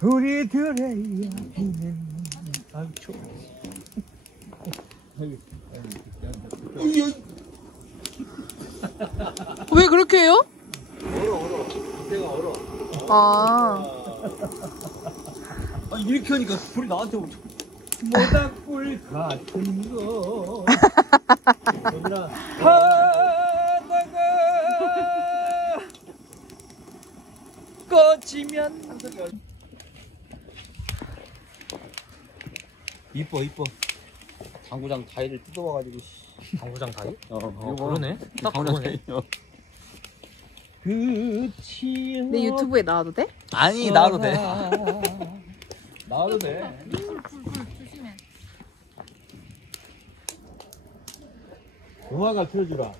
우리들의 이야기는 아유 좋아. 왜 그렇게 해요? 얼어. 내가 얼어. 아, 이렇게 하니까 불이 나한테 오죠. 모닥불 같은 거. 얘들아. 하다가 꺼지면. 이뻐. 당구장 다이를 뜯어와가지고. 당구장 다이? 그러네. 딱 그러네. 내 유튜브에 나와도 돼? 아니 나와도 돼. 나와도 돼. 불 조심해. 음악을 틀어주라.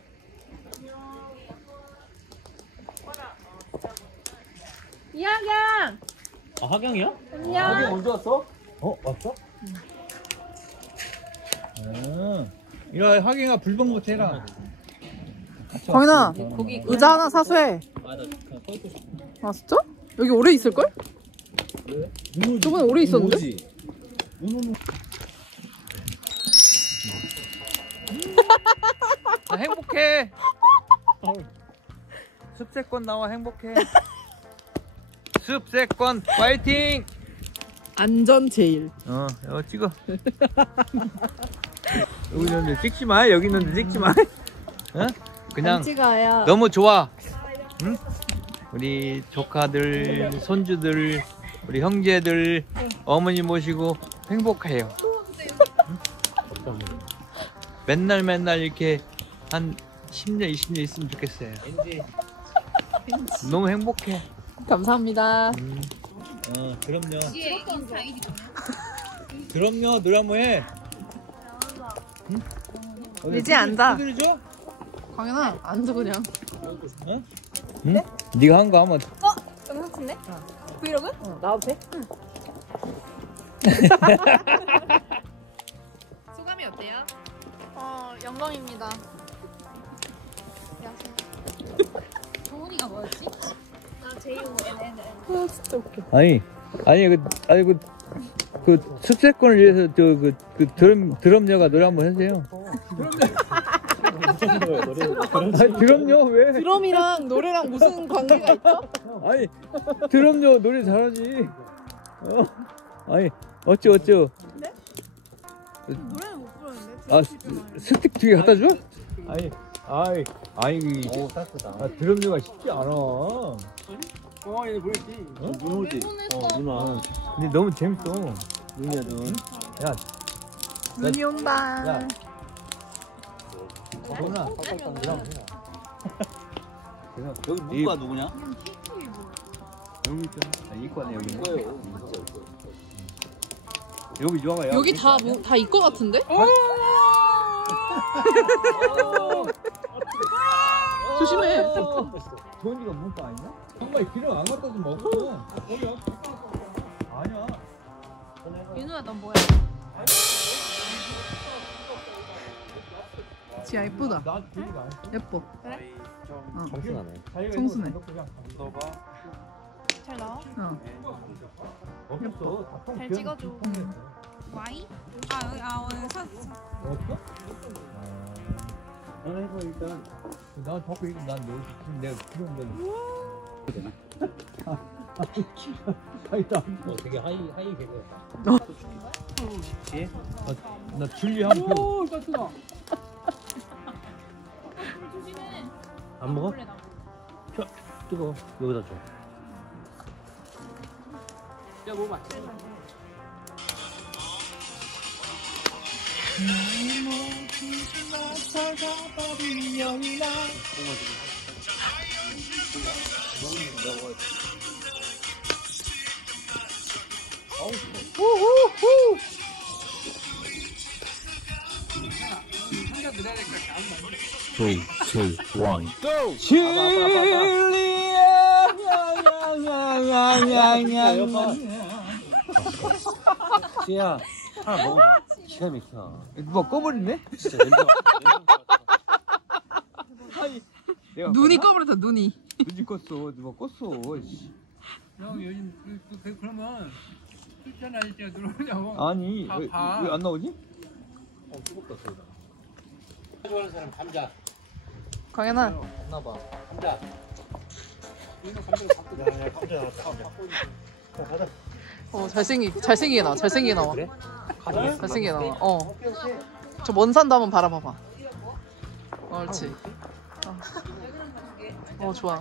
이하경! 하경이야? 안녕. 하경 언제 왔어? 왔어? 이리 하경아 불멍부터 해라. 광현아, 의자 하나 사수해. 아, 진짜? 여기 오래 있을걸? 왜? 저번에 오래 있었는데? 나 행복해. 습세권 나와 행복해. 습세권 파이팅. 안전 제일. 이거 찍어. 여기 있는데 찍지 마. 여기 있는데 찍지 마. 그냥 찍어요. 너무 좋아. 응? 우리 조카들, 손주들, 우리 형제들, 어머니 모시고 행복해요. 응? 맨날 이렇게 한 10년, 20년 있으면 좋겠어요. 너무 행복해. 감사합니다. 그럼요. 뒤에 인스타 아이디 그럼요. 노래 한번 해. 응? 이제 앉아. 두드려줘? 광현아, 앉아 그냥. 응? 네? 네가 한 거 한번. 영상 찍네? 브이로그? 나와도 돼? 소감이 어때요? 영광입니다. 정훈이가 뭐였지? JONNN. 아, 진짜 웃겨. 아니 그 습세권을 위해서 드럼녀가 노래 한번 해주세요. 아니 드럼녀 왜? 드럼이랑 노래랑 무슨 관계가 있죠? 아니 드럼녀 노래 잘하지. 아니 어쩌. 네? 노래는 못 부르는데. 아 스틱 2개 갖다 줘? 아니 오, 따뜻하다. 드럼녀가 쉽지 않아. 얘 보였지? 누나지? 누나. 근데 너무 재밌어. 누나야, 눈. 야 눈이 온다. 야. 누나 드럼 해라. 여기 문과 누구냐? 여기 있잖아. 이과네 여기는. 이거요. 여기 좋아요. 여기 다 이거 같은데? 조심해. 도현이가 문과 아니냐? 정말 기름 안 갖다 좀 먹어. 아니야. 윤우야 넌 뭐야? 지아 예쁘다. 나 도현이가 아니야. 예뻐. 그래? 청순하네. 청순해. 잘 나와? 없어. 잘 찍어줘. Y? 오늘 샀어. 없어? 하나 해봐, 일단. 난 덮고 있고 난 내가 필요한 건. 되게 하이 개그. 나 줄리 한번 펴. 오, 따뜻하다. 안 먹어? 뜨거워. 여기다 줘. 야, 먹어봐. 우후후. Three, two, one, go! 지혜야, 하나 먹어봐. 기가 막혀. 누가 꺼버렸네? 진짜 냄새가. 내가 눈이 꺼버렸다, 눈이. 눈이 껐어. 누가 껐어. 형 요즘 그러면 sultan 아저씨가 들어오냐고. 아니 다 왜 봐. 안 나오지? 뜨겁다 소리가. 좋아하는 사람 감자. 강현아. 없나봐. 감자. 이거 감자를 바꾸자. 야 감자 나왔다. 감자. 잘생기게 나와. 잘생기게 나와. 그래? 잘생기게 나와. 저 먼 산도 한번 바라봐봐. 옳지. 좋아.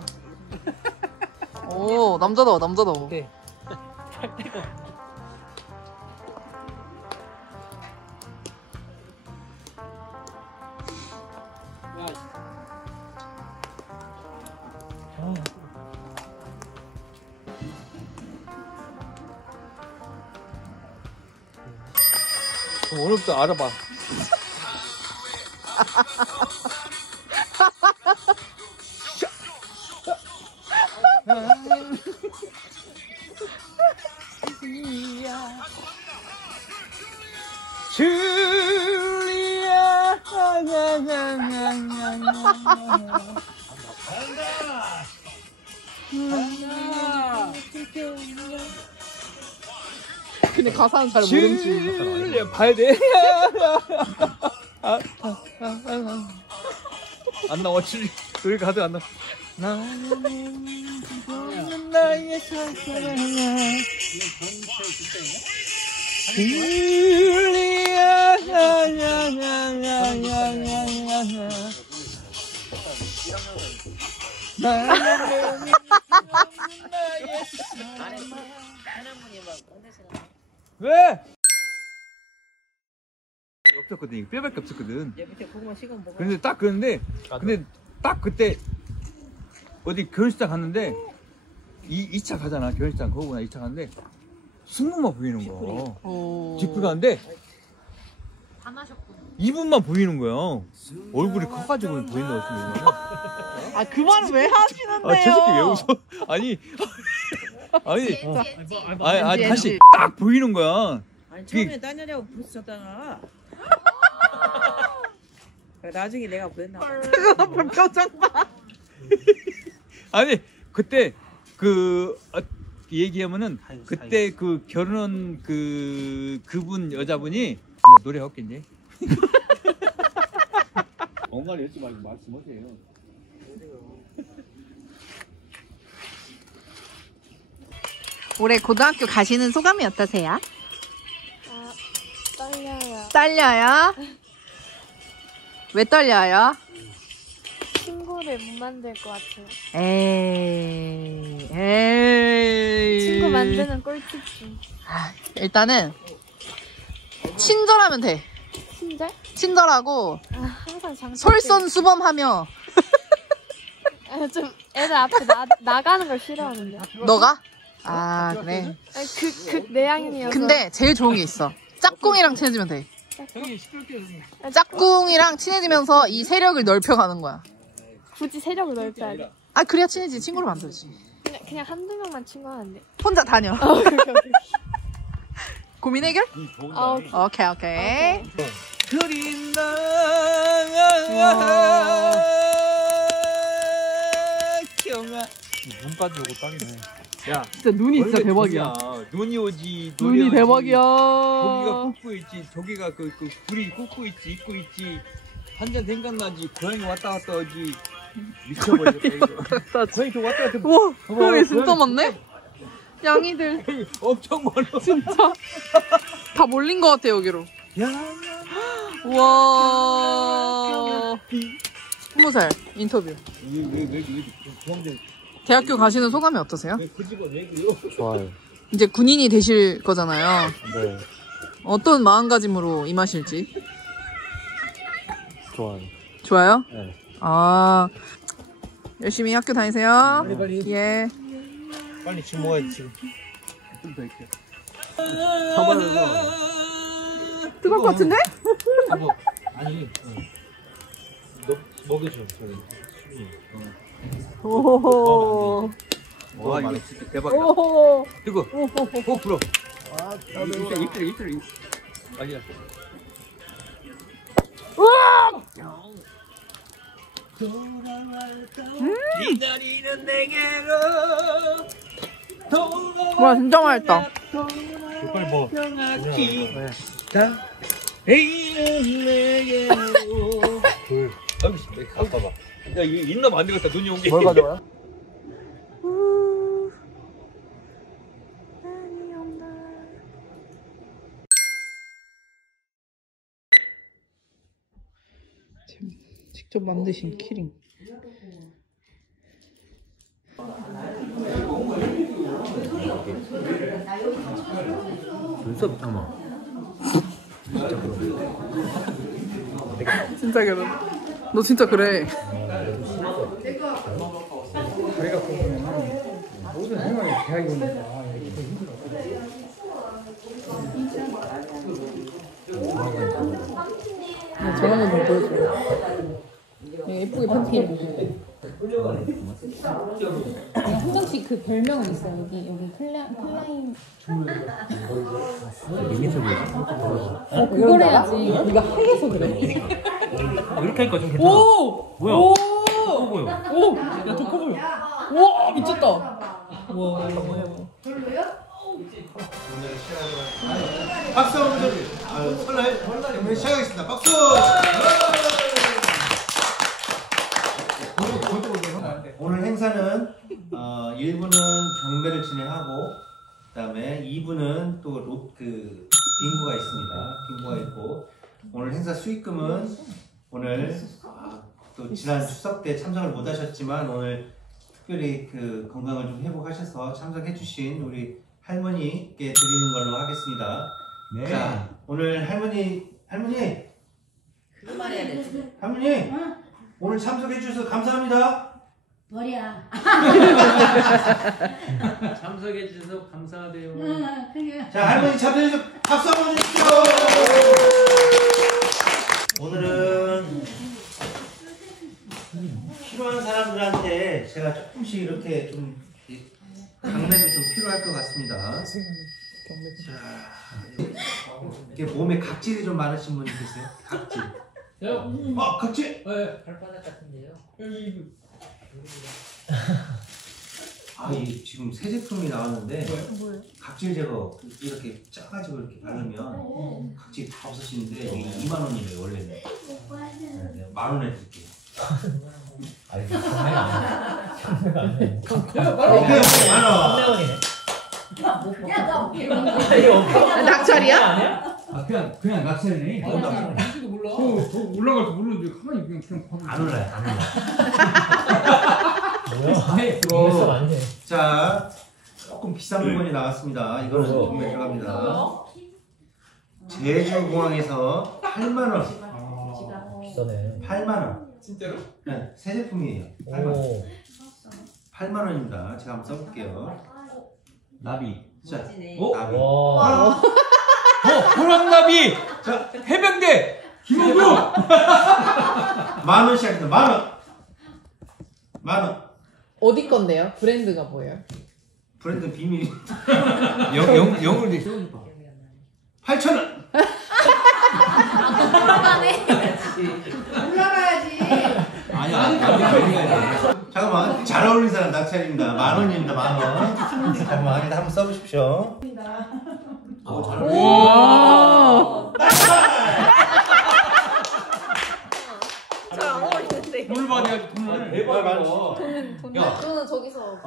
오, 남자다워, 남자다워. 네. 오늘부터 알아봐. 줄리아 근데 가사는 잘 모르지. 줄리아 봐야 돼. 안 나와. 줄리 가도 안 나와. 나는 나의 사랑아 줄리아 왜? 없었거든. 뼈밖에 없었거든. 근데 딱 근데 딱 그때 어디 결혼식장 갔는데 2차 가잖아. 결혼식장 거구나 2차 갔는데 승부만 보이는 거야. 뒷불 가는데 안 하셨구나. 2분만 보이는 거야. 얼굴이 커가지고 보인다고 했으면. 아, 그 말은 왜 하시는데요? 아, 저 새끼 왜 웃어? 아니 아니 다시 딱 보이는 거야. 아니 처음에 따냐냐고 부딪혔다가 나중에 내가 보였나 봐. 표정 봐. 아니 그때 얘기하면은 그때 그 결혼 그분 여자분이 노래 했겠니? 엉간히 했지 말고 말씀하세요. 올해 고등학교 가시는 소감이 어떠세요? 떨려요. 떨려요? 왜 떨려요? 친구를 못 만들 것 같아요. 에이. 친구 만드는 꿀팁 좀. 일단은 친절하면 돼. 친절? 친절하고 항상 장난감. 솔선수범하며. 좀 애들 앞에 나가는 걸 싫어하는데. 너가? 아, 그래. 아니, 극 내향인이어서. 근데 제일 좋은 게 있어. 짝꿍이랑 친해지면 돼. 형이 시끄럽게 해서. 짝꿍이랑 친해지면서 이 세력을 넓혀가는 거야. 굳이 세력을 넓혀야 돼. 아, 그래야 친해지. 친구를 만들지. 그냥 한두 명만 친구하면 안 돼. 혼자 다녀. 오케이. 고민 해결? 오케이, 오케이. 그린 경아 눈까지 오고 딱이네. 야 진짜 눈이 진짜 대박이야. 눈이 오지. 눈이 대박이야. 저기가 꽂고 있지. 저기가 그 불이 꽂고 있지. 입고 있지. 한잔 생각나지. 고양이 왔다 갔다 하지. 미쳐버렸다 이거. 고양이 왔다 갔다. 우와, 고양이 진짜 많네? 양이들 엄청 많아. 진짜 다 몰린 것 같아 여기로. 야. 우와. 20살 인터뷰. 대학교 가시는 소감이 어떠세요? 좋아요. 이제 군인이 되실 거잖아요. 네. 어떤 마음가짐으로 임하실지. 좋아요. 좋아요? 네. 아, 열심히 학교 다니세요. 빨리. 예. 빨리 지금 먹어야지 지금. 좀 더 있게. 뜨거울 것 같은데? 아니. 너 먹여줘 저기. 오호호. 와 이거 진짜 대박이다. 오호호. 뜨거. 호 불어. 아, 이틀. 아니야. 기다리는 내게로 와 진짜 맛있다. 빨리 뭐. 아이고 봐봐. 야 이거 있나 안 되겠다. 눈이 온 게. 뭘 가져와요? 직접 만드신 키링. 눈썹 담아. 진짜 그래. 너 진짜 그래. 다리가 보면 모든 생활이 대학이 오니까 저런 거 좀 보여줘. 예쁘게 팬티. 한 장씩 그 별명은 있어요. 여기 클라인. 그걸 해야지. 네가 하얘서 그래. 이렇게 하니까 좀 괜찮아. 오! 뭐야? 오! 커 보여. 오! 야, 더 커 보여. 우와, 미쳤다. 우와. 박수 한번 좀. 설날 시작하겠습니다. 박수. 오늘 행사는 1부는 경매를 진행하고 그다음에 2부는 또 빙고가 있습니다. 빙고가 있고 오늘 행사 수익금은 오늘 또 지난 추석 때 참석을 못 하셨지만 오늘 특별히 그 건강을 좀 회복하셔서 참석해주신 우리 할머니께 드리는 걸로 하겠습니다. 네. 자, 오늘 할머니 그만 해야 돼. 할머니 오늘 참석해 주셔서 감사합니다. 머리야. 참석해 주셔서 감사하대요. 자, 할머니 참석해 주셔서 박수 한번 주십시오. 오늘은 필요한 사람들한테 제가 조금씩 이렇게 좀 강매도 좀 필요할 것 같습니다. 자, 이게 몸에 각질이 좀 많으신 분이 계세요? 각질. 각질. 발바닥 같은데요. 이 지금 새 제품이 나왔는데 각질 제거 이렇게 짜가지고 이렇게 바르면 각질 다 없어지는데 이게 2만 원이래요 원래는. 네, 만 원에 드릴게요. 낙찰이야? 그냥 낙찰이네. 아무도 몰라. 더 올라갈 거 모르는데 가만히 그냥 봐도 안 올라요. 안 올라. 아예 자, 조금 비싼 물건이 나왔습니다. 이거는 정말 들어갑니다. 제주공항에서 8만 원. 비싸네. 8만 원. 진짜로? 네, 새 제품이에요. 8만 원. 8만 원입니다. 제가 한번 써볼게요. 나비. 자, 멋지네. 나비. 호랑나비. 자, 해병대. 김호구. 만 원 시작합니다. 만 원. 만 원. 어디 건데요? 브랜드가 뭐예요? 브랜드 비밀. 영을 8천 원. 올라가야지. 아니야. 잠깐만, 잘 어울리는 사람 낙찰입니다. 만 원입니다. 만 원. 잠깐만, 일단 한번 써보십시오. 잘 어울려. 오! 잘안 어울리는데. 돈을 많이 하지 돈을. 돈. 야. 저는 저기서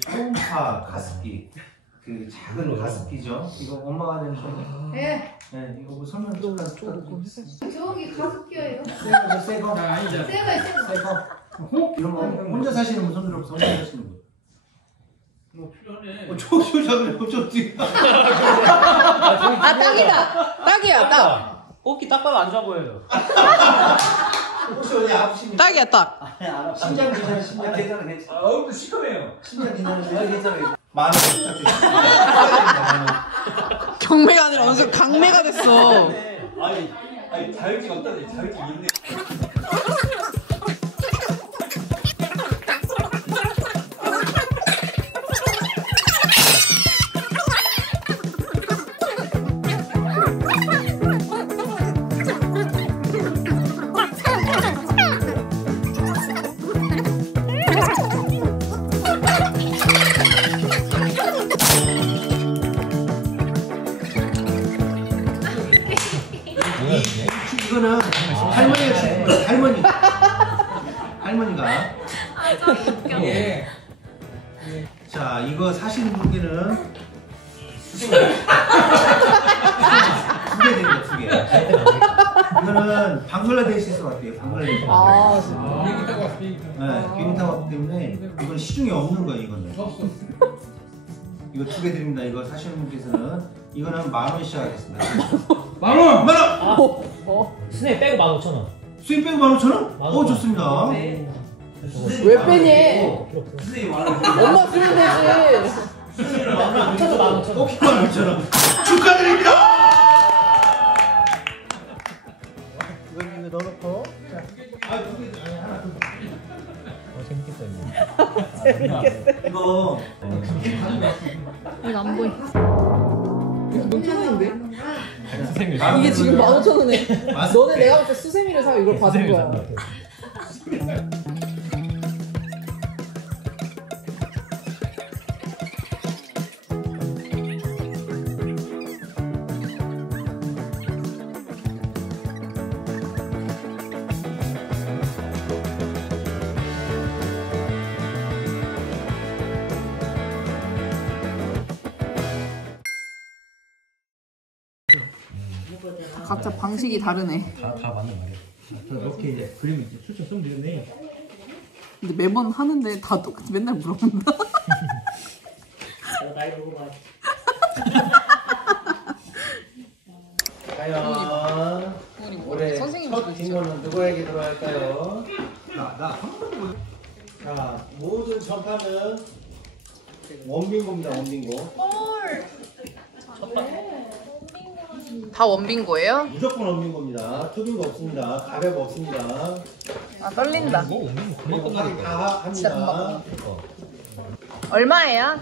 초음파 가습기. 그 작은 가습기죠. 이거 엄마가 되는 거. 예. 네, 이거 뭐 설명 조금 저기 가습기예요. 새거. 아니죠. 새거. 이런 거 혼자 사시는 분 손들 없어 혼자 사시는 분. 뭐 필요하네. 초초작을 어쩌지? 아 딱이다. 딱이야 딱. 꽃기 딱 봐도 안 좋아 보여요. 혹시 어디 아프십니까? 딱이야 딱. 신장 괜찮으신가요? 괜찮아. 얼굴 시커매요. 신장 괜찮으세요? 괜찮아요. 만 원 부탁드립니다. 경매가 아니라 완전 강매가 됐어. 아니 자격증 없다네. 자격증 있네. 예. 자, 이거 사시는 분께는 두 개 드립니다, 2개. 이거는 방글라데시에서 왔대요, 방글라데시. 비행기 타고 왔어, 비행기 타고. 네, 비행기 타고 왔기 때문에 이건 시중에 없는 거예요, 이거는. 없어. 이거 2개 드립니다. 이거 사시는 분께서는 이거는 10,000원씩 하겠습니다. 10,000원! 10,000원! 스낵 빼고 15,000원. 수입 빼고 15,000원? 오, 좋습니다. 왜 빼니? 엄마 쓰면 되지. 합쳐서 15,000원. 꼭 15,000원. 축하드립니다! 이거 넣어놓고. 아, 2개, 아니, 하나 더. 재밌겠다 이거. 이거 안 보이. 이게 지금 15,000원에. 맞습니다. 너네 내가 볼 때 수세미를 사고 이걸 받은 거야. 각자 방식이 다르네. 다 맞는 말이야. 이렇게 이제 그림을 이제 추천 좀 되겠네. 근데 매번 하는데 다 똑같이 맨날 물어본다. 나이 보고 봐. 과연 올해 선생님 첫 빙고는 누구에게 들어갈까요? 나. 자, 모든 전파는 원빙고입니다. 원빙고. 다 원빈거예요? 무조건 원빙고입니다. 투빙고 없습니다. 가볍 없습니다. 아 떨린다. 그리고 확인 다 합니다. 얼마예요?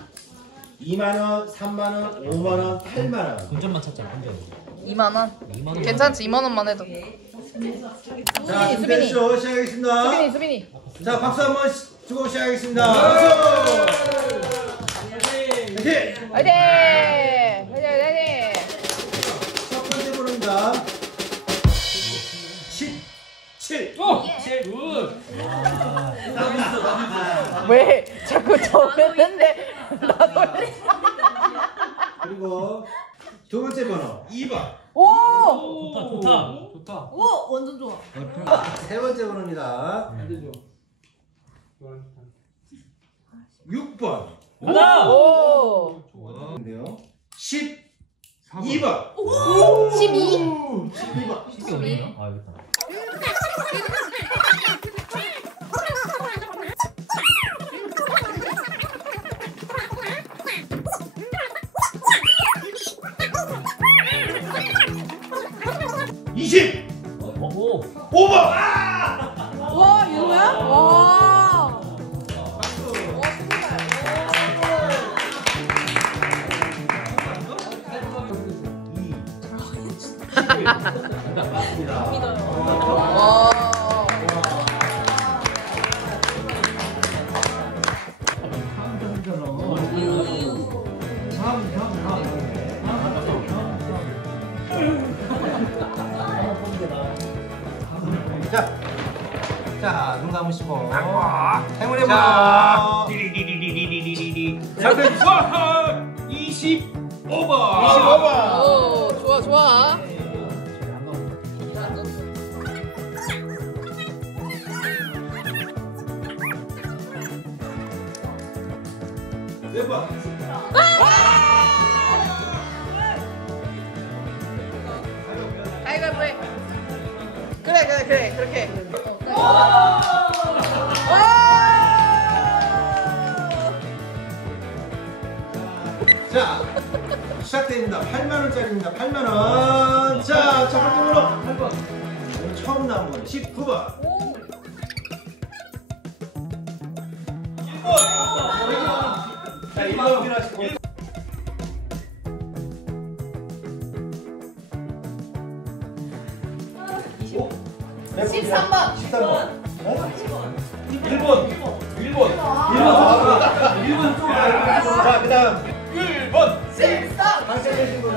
2만원, 3만원, 5만원, 8만원. 본전만 찾자. 본전. 2만 원. 2만 원. 괜찮지? 2만 원만 해도. 자, 준비됐죠? 시작하겠습니다. 수빈이. 자, 박수 한번 주고 시작하겠습니다. 화이팅! 화이팅! 화이팅! 첫 번째 번호입니다. 17. 왜 자꾸 정했는데 나도. 그리고 두 번째 번호 2번. 오! 좋다. 오! 완전 좋아. 세 번째 번호입니다. 6번. 가자. 오! 인데요. 12번. 12? 12번. 12? 아, 여기 있다. 25번. 와, 이거야? 와! 와. 자, 눈 감으시고. 행운해봐. 상대 와 25번. 25번. 오, 좋아, 좋아. 몇 번? 가위바위보 해. 그래, 그렇게. 자, 시작됩니다. 8만원짜리입니다. 8만원. 자, 첫 번째 번호 8번. 오늘 처음 나온 거예요. 19번. 1번. 자, 1번 확인하시고. 13번. 13번. 1번. 자, 그 다음. 1번. 13. 당첨되신 분은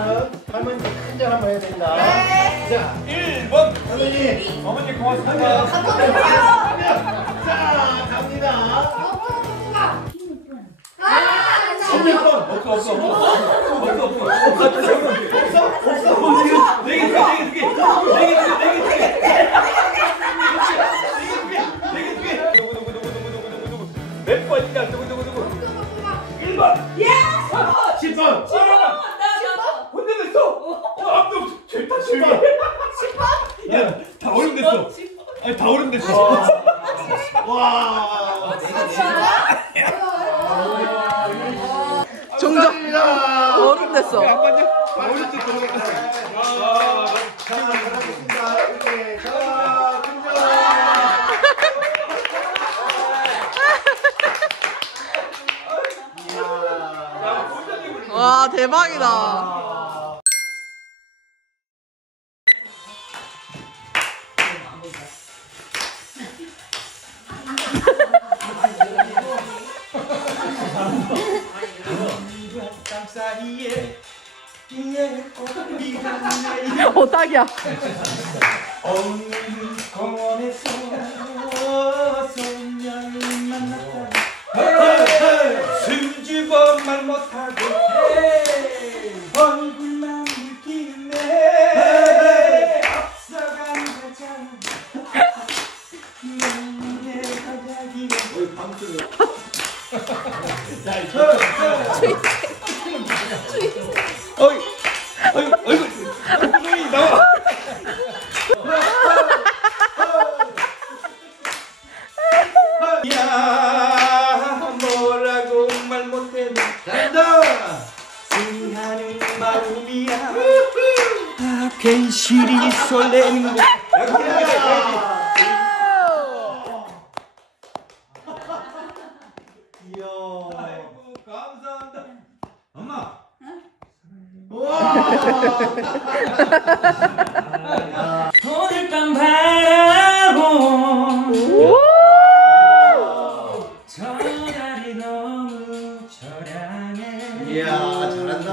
할머니 큰절 한번 해야 됩니다. 네. 자, 1번. 할머니. 어머니 고맙습니다. 자, 몇 번이냐? 누구? 1번. 예! 10번. 혼자 됐어. 아무도 됐다 10번. 10번? 야, 다 어른됐어. 아니 다 어른됐어. 와. 종종 어른 됐어. 안 맞냐? 어른 됐어. 와 대박이다. 딱이야. 공원에서 소녀를 만났다. 숨주고 말 못하고 얼굴만 붉히네. 앞서간 여자 내 바닥이네. 얼굴이 나와. 야 뭐라고 말 못해도 잘한다. 승하는 마음이야. 아 괜시리 설레는 거. 아이고 감사합니다. 엄마. 오늘 밤 바라본 저 달이 너무 처량해. 이야 잘한다.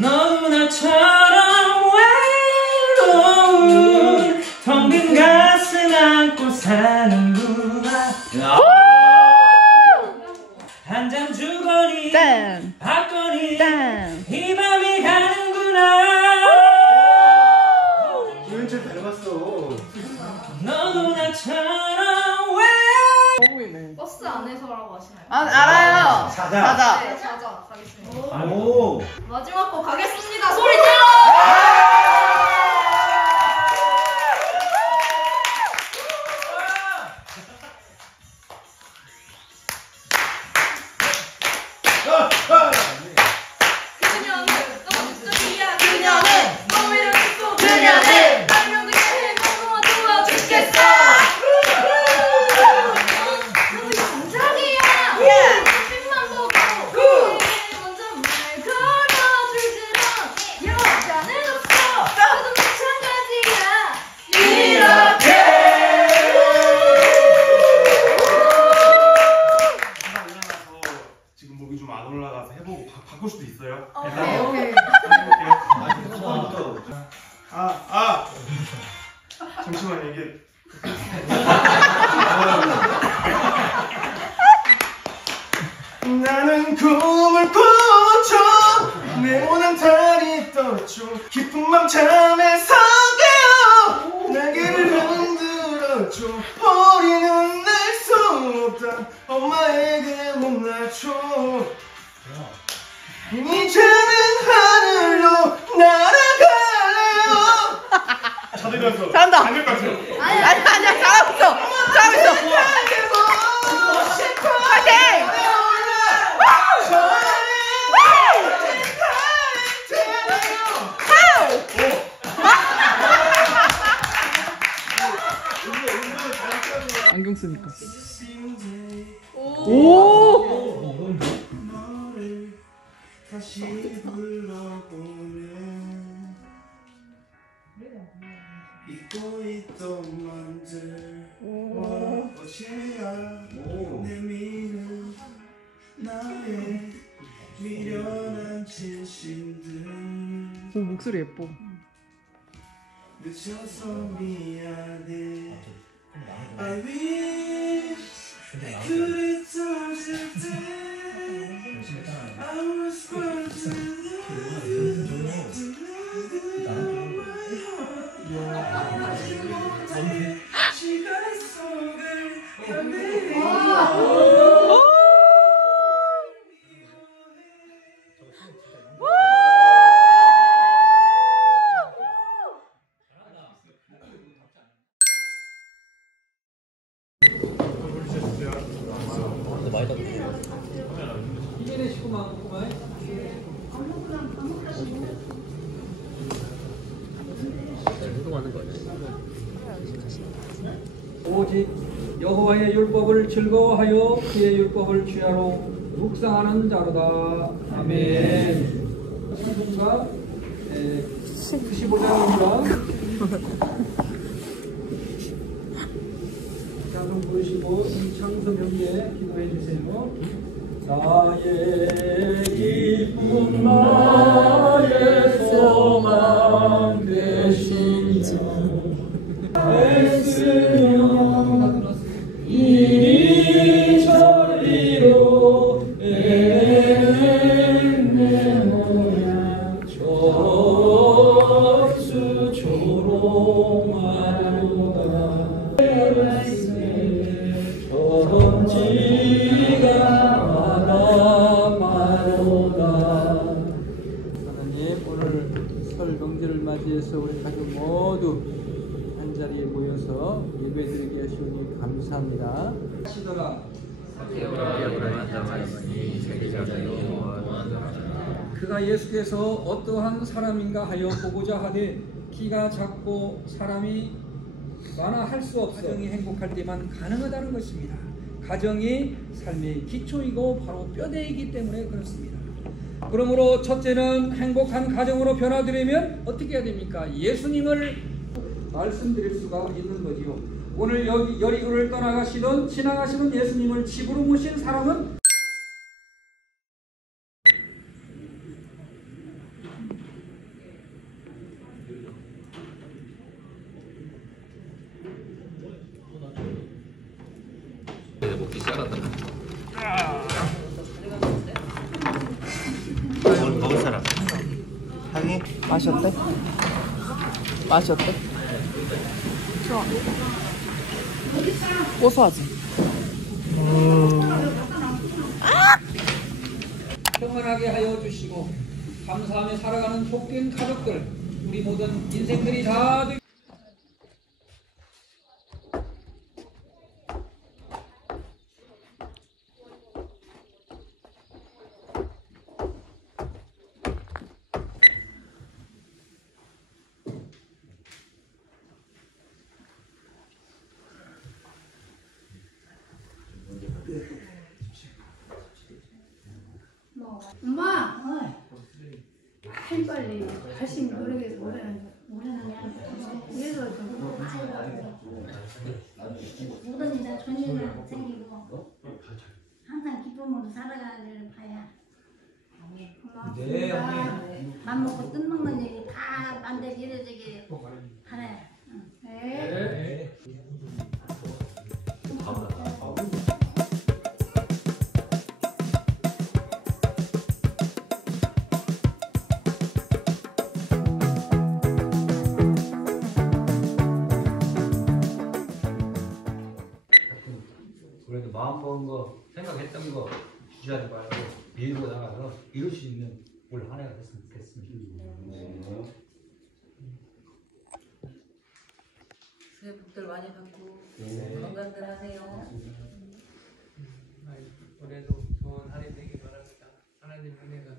너무 나처럼 외로운 텅 빈 가슴 안고 사는구나. 한 잔 주거니 짠. 받거니 짠. 이 밤이 가는구나. 유연철 닮았어. 너도 나처럼 버스 안에서라고 하시나요? 알아요. 자자. 네, 자자 가겠습니다. 오. 마지막 곡 가겠습니다. 소리 질러! 바꿀 수도 있어요. 오케이. 잠시만요 이게. 나는 꿈을 꾸죠. 네모난 달이 떠죠. 깊은 밤 잠에 사겨 날개를 흔들어줘. 버리는 날 수 없다. 엄마에게 혼나줘. 이제는 하늘로 날아갈래요. 자들면서 잘한다. 안 될 것 같아요. 아니야 잘하고 있어. 잘하고 있어. 파이팅! 안경 쓰니까. 오! 다시 불러보면 잊고 있던 맘들 어제야 내미는 나의 미련한 진심들. 오 목소리 예뻐. 늦어서 미안해 I wish I could have told you then I was born to love you, to love you, my heart. 시간 속을 헤매고 이전에 식구만 먹고만 오직 여호와의 율법을 즐거워하여 그의 율법을 주야로 묵상하는 자로다. 아멘. 성경과 95장입니다. 자좀 부르시고 창석 형제 기도해 주세요. 나의 기쁨 나의 소망 되신 주 애쓰며 이리저리로 애는 내 모양 적수 조롱하도다 저런지가 하나님 오늘 설 명절을 맞이해서 우리 가족 모두 한자리에 모여서 예배드리게 하시니 감사합니다. 하시더라 그가 예수께서 어떠한 사람인가 하여 보고자 하되 키가 작고 사람이 많아 할 수 없어 가정이 행복할 때만 가능하다는 것입니다. 가정이 삶의 기초이고 바로 뼈대이기 때문에 그렇습니다. 그러므로 첫째는 행복한 가정으로 변화되려면 어떻게 해야 됩니까? 예수님을 말씀드릴 수가 있는 거지요. 오늘 여기 여리고를 떠나가시던 지나가시는 예수님을 집으로 모신 사람은 먹기 시작한다. 먹을 사람. 향이? 맛이 어때? 맛이 어때? 좋아. 고소하지? 평안하게 하여 주시고 감사하며 살아가는 복된 가족들 우리 모든 인생들이 다 엄마! 빨리 다시 노래에서 노래하는 그래서 모든 일에 전쟁을 생기고 항상 기쁨으로 살아가는 바야. 네, 언니. 맘 먹고 뜻 먹는 일이 다 만들기 이루어지길 바라요. 네. 그래도 마음 먹은 거 생각했던 거 주저하지 말고 밀고 나가서 이룰 수 있는 올 한 해가 됐으면 좋겠습니다. 새해 복들 많이 받고 건강들 하세요. 올해도 좋은 한 해 되길 바랍니다. 하나님 은혜가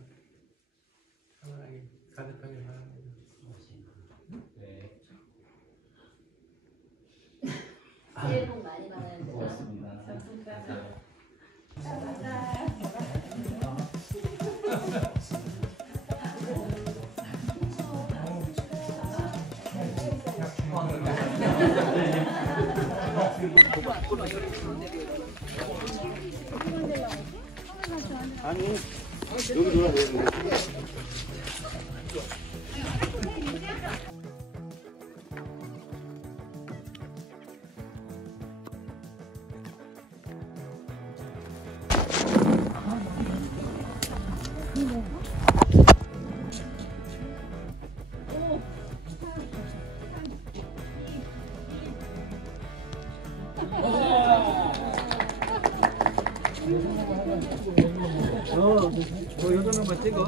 평안하게 가득하길 바랍니다. 새해 복 많이 받아야 돼요. 고맙습니다. 아니 여기 놀아야 되는데. 여덟 명만 찍어.